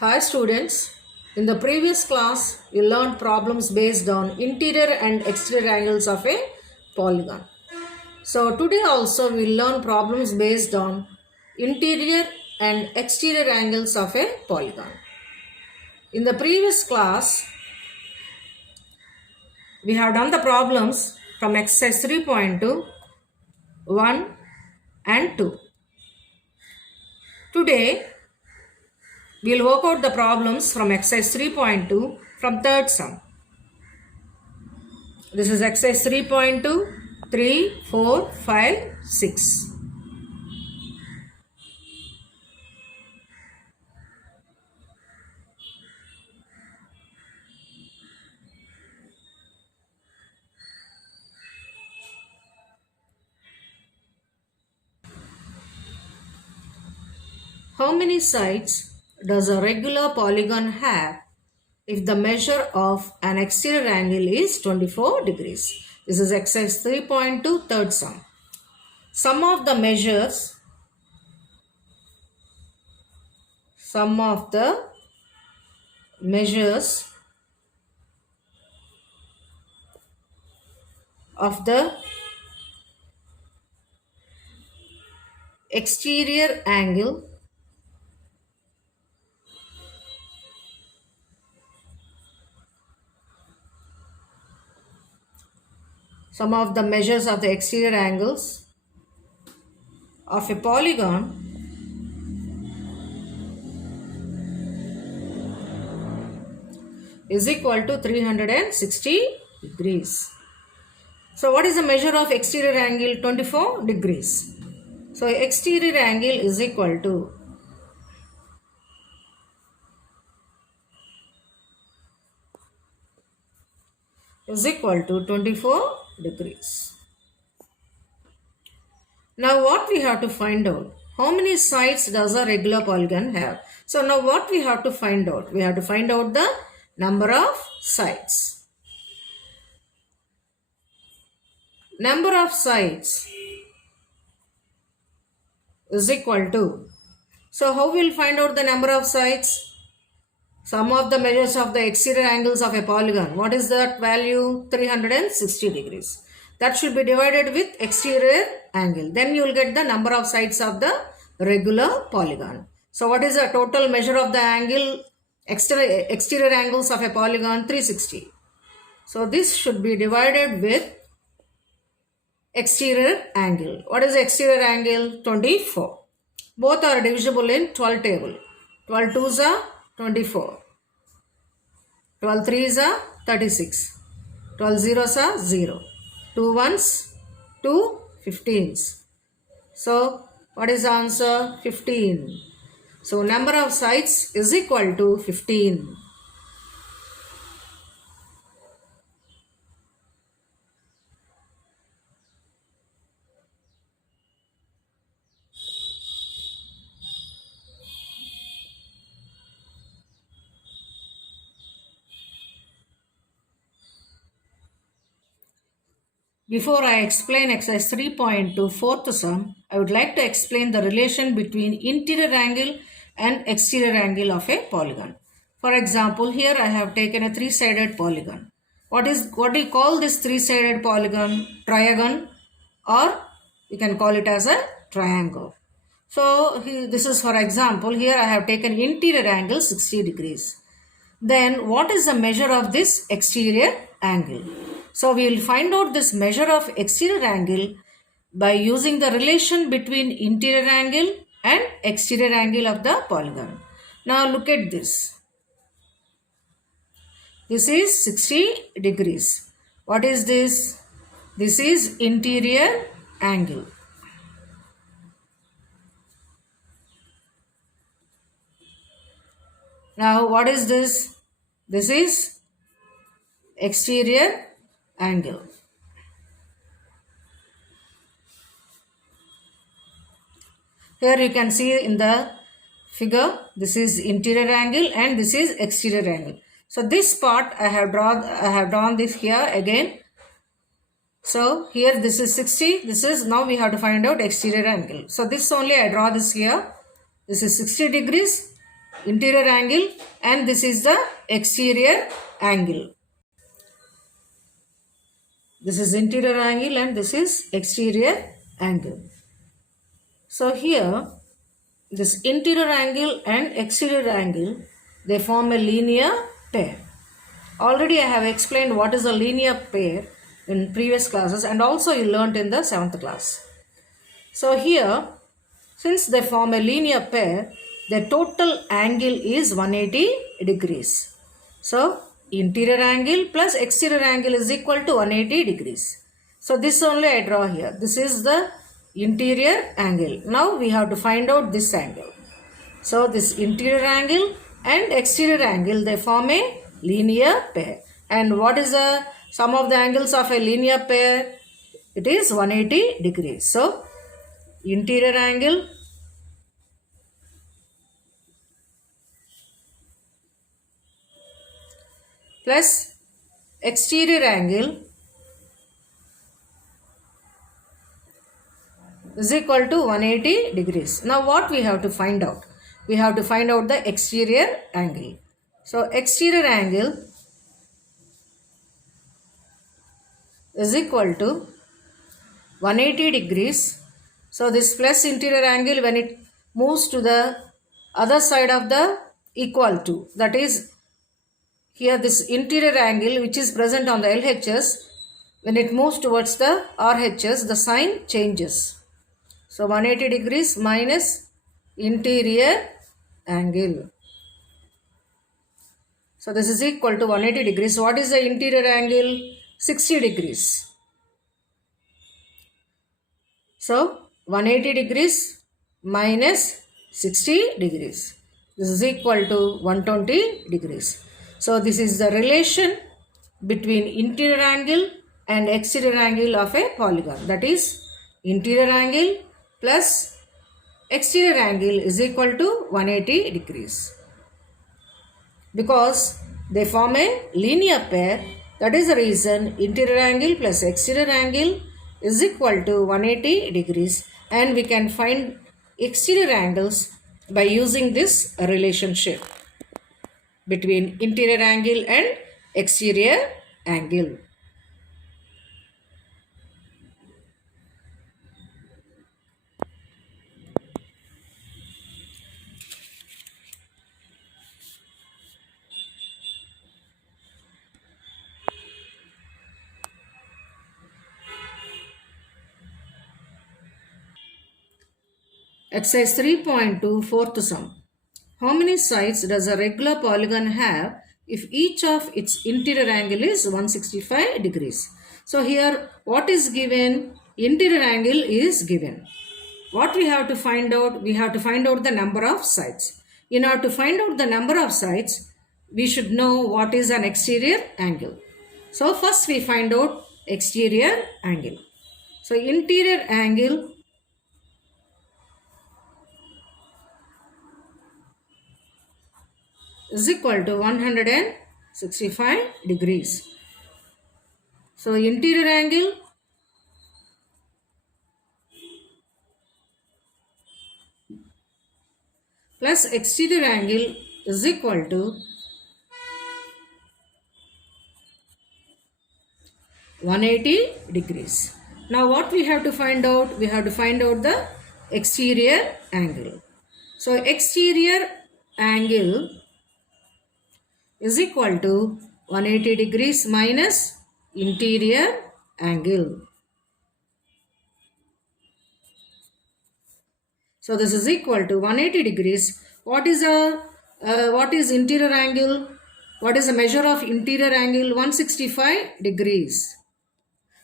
Hi students, in the previous class we learned problems based on interior and exterior angles of a polygon. So today also we learn problems based on interior and exterior angles of a polygon. In the previous class we have done the problems from exercise 3.2, 1 and 2. Today we will work out the problems from exercise 3.2 from third sum. This is exercise 3.2, 3, 4, 5, 6. How many sides does a regular polygon have if the measure of an exterior angle is 24 degrees? This is exercise 3.2, third sum. Sum of the measures of the exterior angle some of the measures of the exterior angles of a polygon is equal to 360 degrees. So what is the measure of exterior angle? 24 degrees. So exterior angle is equal to is equal to 24 degrees. Now what we have to find out? How many sides does a regular polygon have? So now what we have to find out? We have to find out the number of sides. Number of sides is equal to. So how we will find out the number of sides? Sum of the measures of the exterior angles of a polygon. What is that value? 360 degrees. That should be divided with exterior angle. Then you will get the number of sides of the regular polygon. So what is the total measure of the angle? Exterior angles of a polygon? 360. So this should be divided with exterior angle. What is the exterior angle? 24. Both are divisible in 12 table. 12 2s are 24. 12 3s are 36. 12 zeros are 0. 2 ones, 2 15s. So what is the answer? 15. So number of sides is equal to 15. Before I explain exercise 3.2 fourth sum, I would like to explain the relation between interior angle and exterior angle of a polygon. For example, here I have taken a three-sided polygon. What do you call this three-sided polygon? Trigon, or you can call it as a triangle. So this is, for example, here I have taken interior angle 60 degrees. Then what is the measure of this exterior angle? So we will find out this measure of exterior angle by using the relation between interior angle and exterior angle of the polygon. Now look at this. This is 60 degrees. What is this? This is interior angle. Now what is this? This is exterior angle. Here you can see in the figure, this is interior angle and this is exterior angle. So this part I have drawn this here again. So here this is 60, this is, now we have to find out exterior angle. So this only I draw this here. This is 60 degrees interior angle and this is the exterior angle. This is interior angle and this is exterior angle. So here this interior angle and exterior angle, they form a linear pair. Already I have explained what is a linear pair in previous classes and also you learnt in the 7th class. So here, since they form a linear pair, the total angle is 180 degrees. So interior angle plus exterior angle is equal to 180 degrees. So this only I draw here. This is the interior angle. Now we have to find out this angle. So this interior angle and exterior angle, they form a linear pair. And what is the sum of the angles of a linear pair? It is 180 degrees. So interior angle plus exterior angle is equal to 180 degrees. Now what we have to find out? We have to find out the exterior angle. So exterior angle is equal to 180 degrees. So this plus interior angle, when it moves to the other side of the equal to, that is here this interior angle which is present on the LHS, when it moves towards the RHS, the sign changes. So 180 degrees minus interior angle. So this is equal to 180 degrees. What is the interior angle? 60 degrees. So 180 degrees minus 60 degrees. This is equal to 120 degrees. So this is the relation between interior angle and exterior angle of a polygon. That is interior angle plus exterior angle is equal to 180 degrees. Because they form a linear pair, that is the reason interior angle plus exterior angle is equal to 180 degrees, and we can find exterior angles by using this relationship between interior angle and exterior angle. Exercise 3.2 fourth sum. How many sides does a regular polygon have if each of its interior angle is 165 degrees? So here what is given? Interior angle is given. What we have to find out? We have to find out the number of sides. In order to find out the number of sides, we should know what is an exterior angle. So first we find out exterior angle. So interior angle is equal to 165 degrees. So interior angle plus exterior angle is equal to 180 degrees. Now what we have to find out? We have to find out the exterior angle. So exterior angle is equal to 180 degrees minus interior angle. So this is equal to 180 degrees. What is interior angle? What is the measure of interior angle? 165 degrees.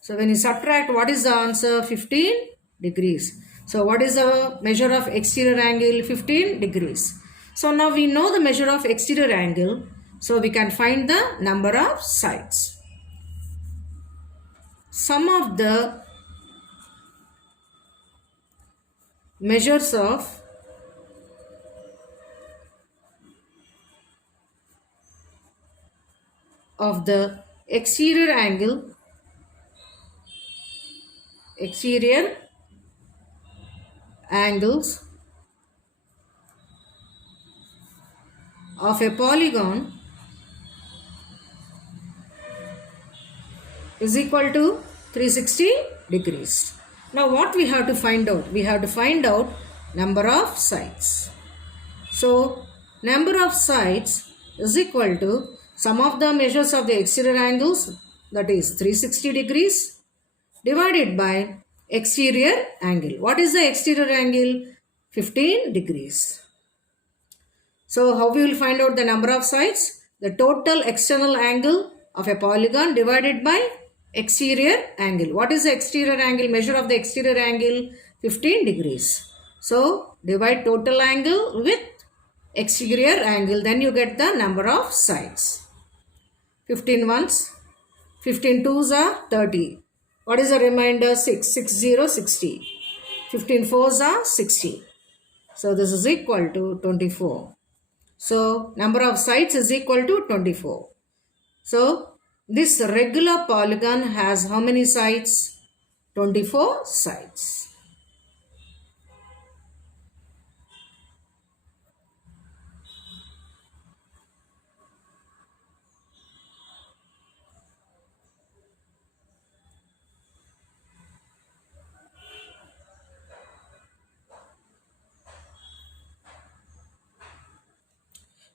So when you subtract, what is the answer? 15 degrees. So what is the measure of exterior angle? 15 degrees. So now we know the measure of exterior angle. So we can find the number of sides. Sum of the measures of the exterior angles of a polygon is equal to 360 degrees. Now what we have to find out? We have to find out number of sides. So number of sides is equal to sum of the measures of the exterior angles, that is 360 degrees, divided by exterior angle. What is the exterior angle? 15 degrees. So how we will find out the number of sides? The total external angle of a polygon divided by exterior angle. What is the exterior angle? Measure of the exterior angle? 15 degrees. So divide total angle with exterior angle. Then you get the number of sides. 15 ones, 15 twos are 30. What is the remainder? 6. 6 0 60. 15 fours are 60. So this is equal to 24. So number of sides is equal to 24. So this regular polygon has how many sides? 24 sides.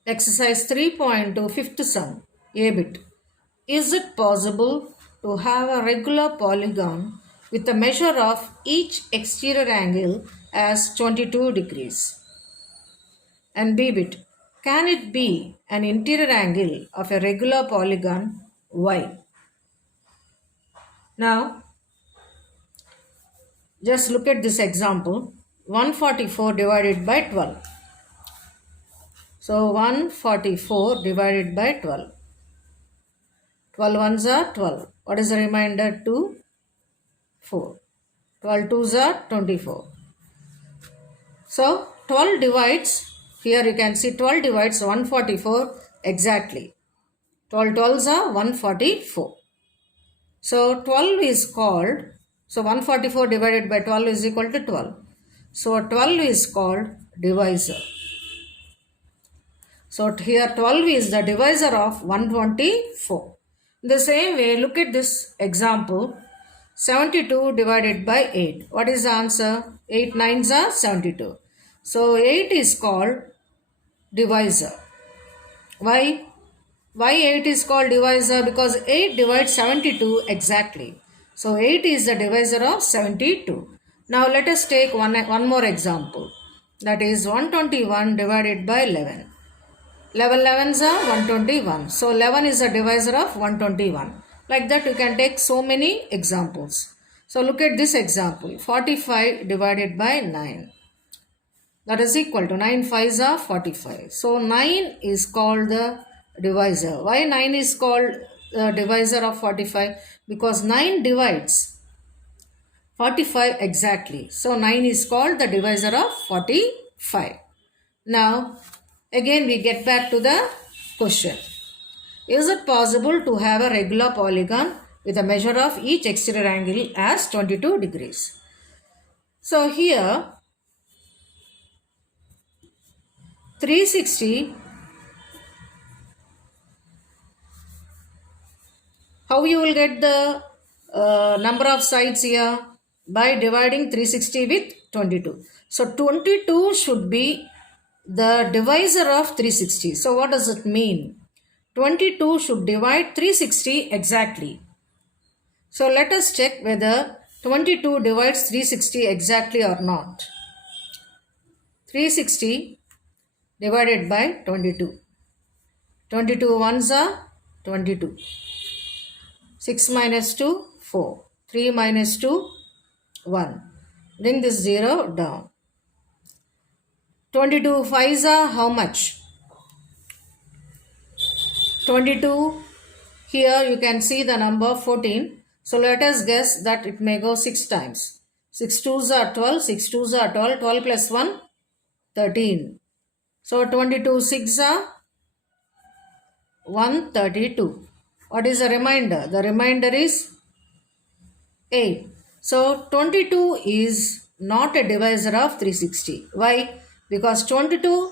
Exercise 3.2 fifth sum, A bit. Is it possible to have a regular polygon with a measure of each exterior angle as 22 degrees? And B bit. Can it be an interior angle of a regular polygon Y? Now, just look at this example. 144 divided by 12. So 144 divided by 12. 12 ones are 12. What is the remainder? 2, 4. 12 twos are 24. So 12 divides, here you can see 12 divides 144 exactly. 12 twelves are 144. So 12 is called, so 144 divided by 12 is equal to 12. So 12 is called divisor. So here 12 is the divisor of 124. In the same way, look at this example. 72 divided by 8. What is the answer? 8 nines are 72. So 8 is called divisor. Why? Why 8 is called divisor? Because 8 divides 72 exactly. So 8 is the divisor of 72. Now let us take one more example. That is 121 divided by 11. 11 11s are 121. So 11 is a divisor of 121. Like that you can take so many examples. So look at this example. 45 divided by 9. That is equal to 9 5s are 45. So 9 is called the divisor. Why 9 is called the divisor of 45? Because 9 divides 45 exactly. So 9 is called the divisor of 45. Now again we get back to the question. Is it possible to have a regular polygon with a measure of each exterior angle as 22 degrees? So here 360, how you will get the number of sides here? By dividing 360 with 22. So 22 should be the divisor of 360. So what does it mean? 22 should divide 360 exactly. So let us check whether 22 divides 360 exactly or not. 360 divided by 22. 22 ones are 22. 6 minus 2, 4. 3 minus 2, 1. Bring this 0 down. 22 fives are how much? 22. Here you can see the number 14. So let us guess that it may go 6 times. 6 twos are 12. 6 twos are 12. 12 plus 1, 13. So 22 6 are 132. What is the remainder? The remainder is 8. So 22 is not a divisor of 360. Why? Because 22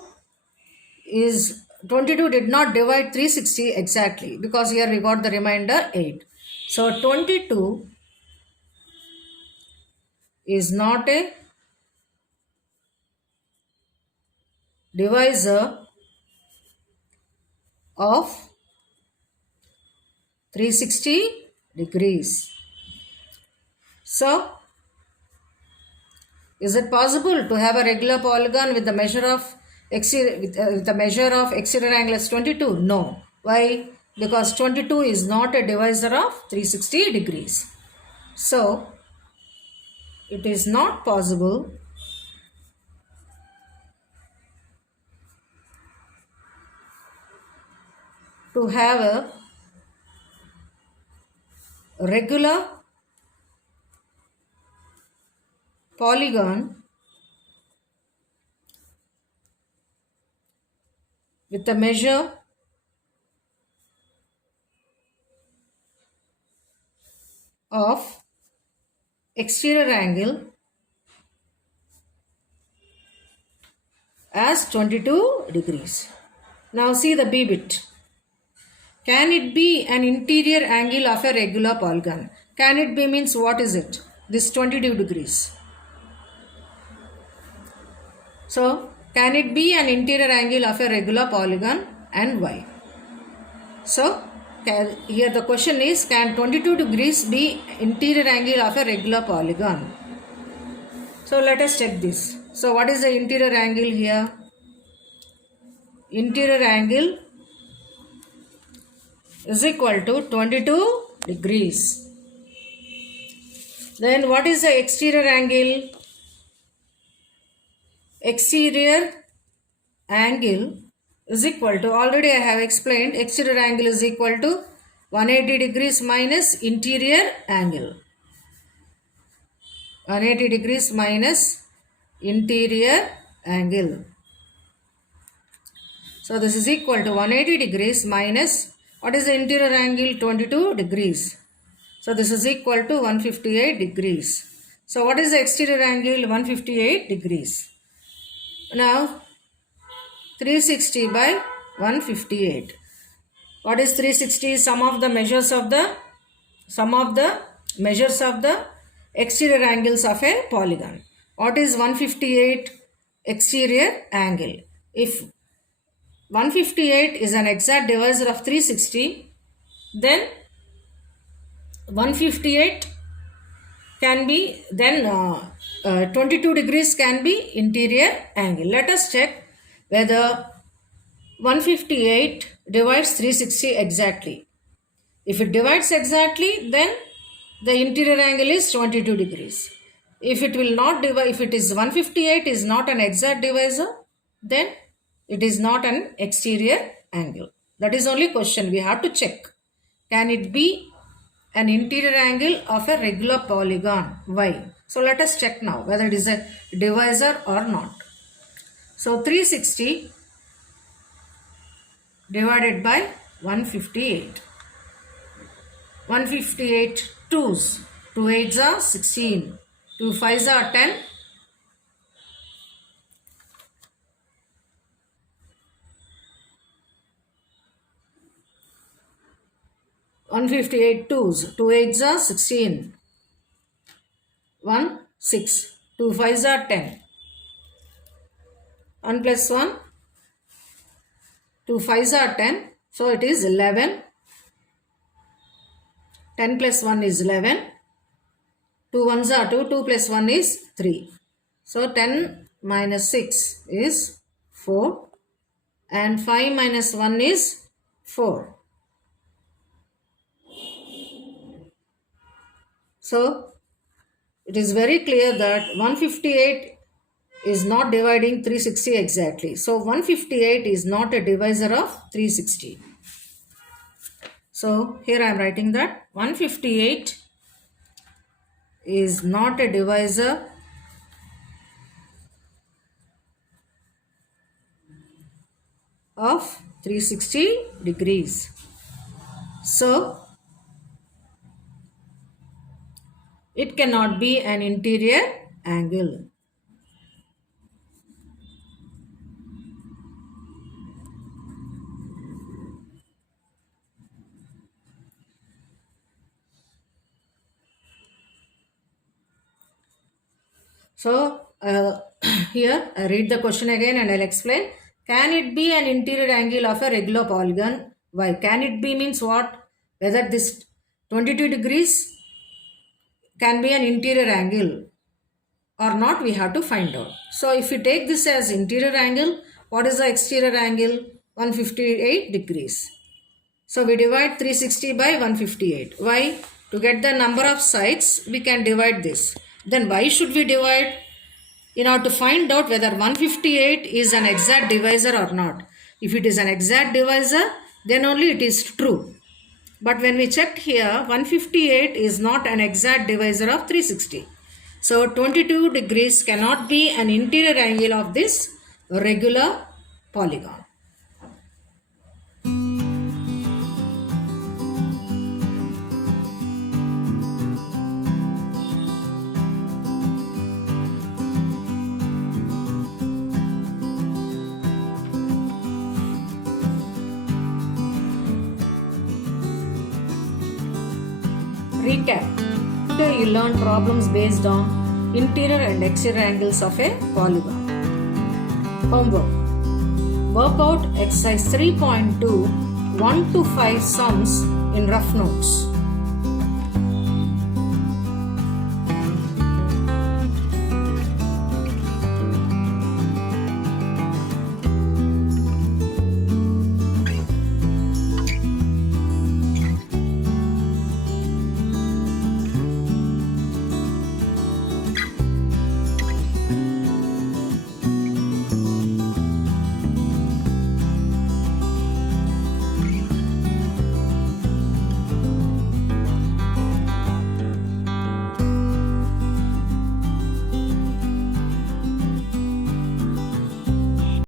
is 22 did not divide 360 exactly because here we got the remainder 8. So 22 is not a divisor of 360 degrees. So, is it possible to have a regular polygon with the measure of exterior angle as 22? No. Why? Because 22 is not a divisor of 360 degrees. So, it is not possible to have a regular polygon with a measure of exterior angle as 22 degrees. Now see the B bit. Can it be an interior angle of a regular polygon? Can it be means what is it? This 22 degrees. So, can it be an interior angle of a regular polygon and why? So, here the question is, can 22 degrees be interior angle of a regular polygon? So, let us check this. So, what is the interior angle here? Interior angle is equal to 22 degrees. Then what is the exterior angle? Exterior angle is equal to, already I have explained, exterior angle is equal to 180 degrees minus interior angle. 180 degrees minus interior angle. So this is equal to 180 degrees minus, what is the interior angle? 22 degrees. So this is equal to 158 degrees. So what is the exterior angle? 158 degrees. Now 360 by 158. What is 360? Sum of the measures of the exterior angles of a polygon. What is 158? Exterior angle. If 158 is an exact divisor of 360, then 158 can be, then 22 degrees can be interior angle. Let us check whether 158 divides 360 exactly. If it divides exactly, then the interior angle is 22 degrees. If it will not divide, if it is 158 is not an exact divisor, then it is not an exterior angle. That is only question we have to check. Can it be an interior angle of a regular polygon? Why? So let us check now whether it is a divisor or not. So 360 divided by 158. 158 twos. 2 eights are 16. 2 fives are 10. 158 twos. 2 eights are 16. 1 6. 2 fives are 10. 1 plus 1. 2 fives are 10. So it is 11. 10 plus 1 is 11. 2 ones are 2. 2 plus 1 is 3. So 10 minus 6 is 4. And 5 minus 1 is 4. So it is very clear that 158 is not dividing 360 exactly. So 158 is not a divisor of 360. So here I am writing that 158 is not a divisor of 360 degrees. So it cannot be an interior angle. So here I read the question again and I'll explain. Can it be an interior angle of a regular polygon? Why? Can it be means what? Whether this 22 degrees can be an interior angle or not, we have to find out. So if we take this as interior angle, what is the exterior angle? 158 degrees. So we divide 360 by 158. Why? To get the number of sides, we can divide this. Then why should we divide? In order to find out whether 158 is an exact divisor or not. If it is an exact divisor, then only it is true. But when we checked here, 158 is not an exact divisor of 360. So 22 degrees cannot be an interior angle of this regular polygon. Recap. Today you learned problems based on interior and exterior angles of a polygon. Homework. Work out exercise 3.2 1 to 5 sums in rough notes.